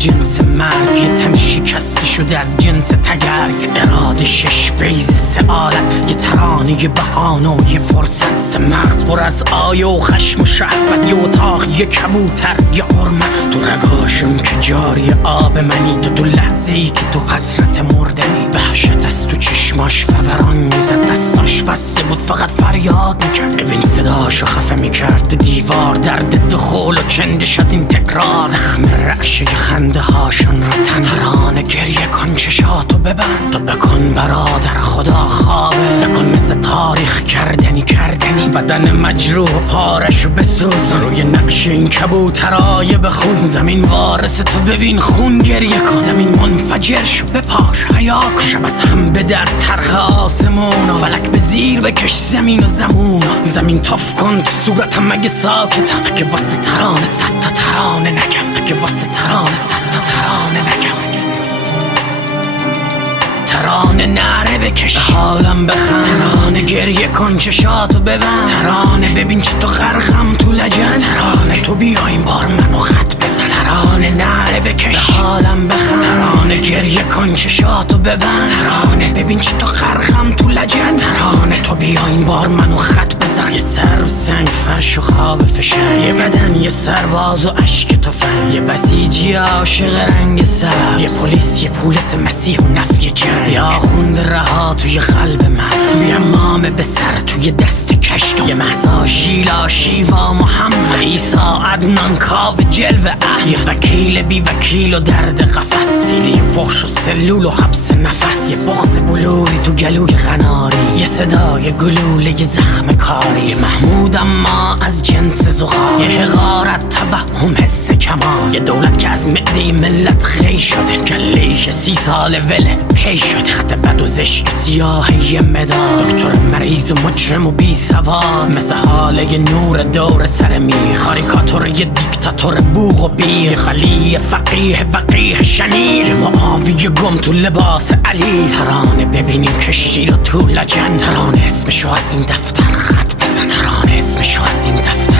جنس مرگ، یه تن شکسته شده از جنس تگرگ. سه اراده، شش بیضه، سه آلت، یه ترانه، یه بهانه و یه فرصت. سه مغز پر از آیه و خشم و شهوت، یه اتاق، یه کبوتر، یه حرمت. تو رگاشون که جاری آب منی، تو لحظه ای که تو حسرت مردنی. وحشت از تو چشماش فوران میزد، دستاش بسته بود فقط فریاد میکرد. اوین صداشو خفه میکرد تو دیوار، درد دخول و چندش از این تکرار. زخم رعشه خنده هاشون رو تن، ترانه گریه کن چشاتو ببند. تو بکن برادر خدا خوابه، بکن مثل تاریخ کردنی بدن مجروح پارشو بسوزن. روی نقش این کبوترای بخون، زمین وارث تو ببین خون گریه کن. زمین منفجر شو بپاش حیا کن، شب از هم به در طرح آسمون، فلک به زیر بکش زمین و زمون. زمین تف کن تو صورتم مگه ساکتم، اگه واسه ترانه صد تا ترانه نگم، اگه واسه ترانه صد تا ترانه نگم. ترانه نره بکش، به حالم بخند. ترانه گریه کن چشاتو ببند. ترانه ببین چه تو غرقم تو لجن. ترانه تو بیا این بار منو خط بزن. ترانه نره بکش، به حالم بخند. ترانه گریه کن چشاتو ببند. ترانه ببین چه تو غرقم تو لجن. ترانه تو بیا این بار منو خط بزن. یه سر رو سنگ فرش و خواب فشن، یه بدن، یه سرباز و عشق تفنگ، یه بسیجی عاشق رنگ سبز، یه پلیس، یه پولس مسیح و نفی جنگ. یا خوند رها توی قلب من، یه مامه به سر توی دست کشتم، یه محسا شیلا شیوا محمد، عیسا عدنان کاو جلو یه وکیل بی وکیل و درد قفس، سیلی فحش و سلول و حبس نفس، یه بغض بلوری تو گلوی قناری، یه صدای گلوله یه زخم کاری، یه محمود اما از جنس زغال، یه حقارت توهم حس کمال، یه دولت که از معده ملت خی شده، گله 30 سال وله پی شده، خط بد و زشت و سیاه یه مداد، دکتر مریض و مجرم و بی سواد، مثل حاله نور دور سر میخ، کاریکاتور یه دیکتاتور بوغ و بیخ، خلی فقیه وقیه شنید، یه معاوی گم تو لباس علی، ترانه ببینیم کشتی رو تو لجن، ترانه اسمشو از این دفتر خط بزن، ترانه اسمشو از این دفتر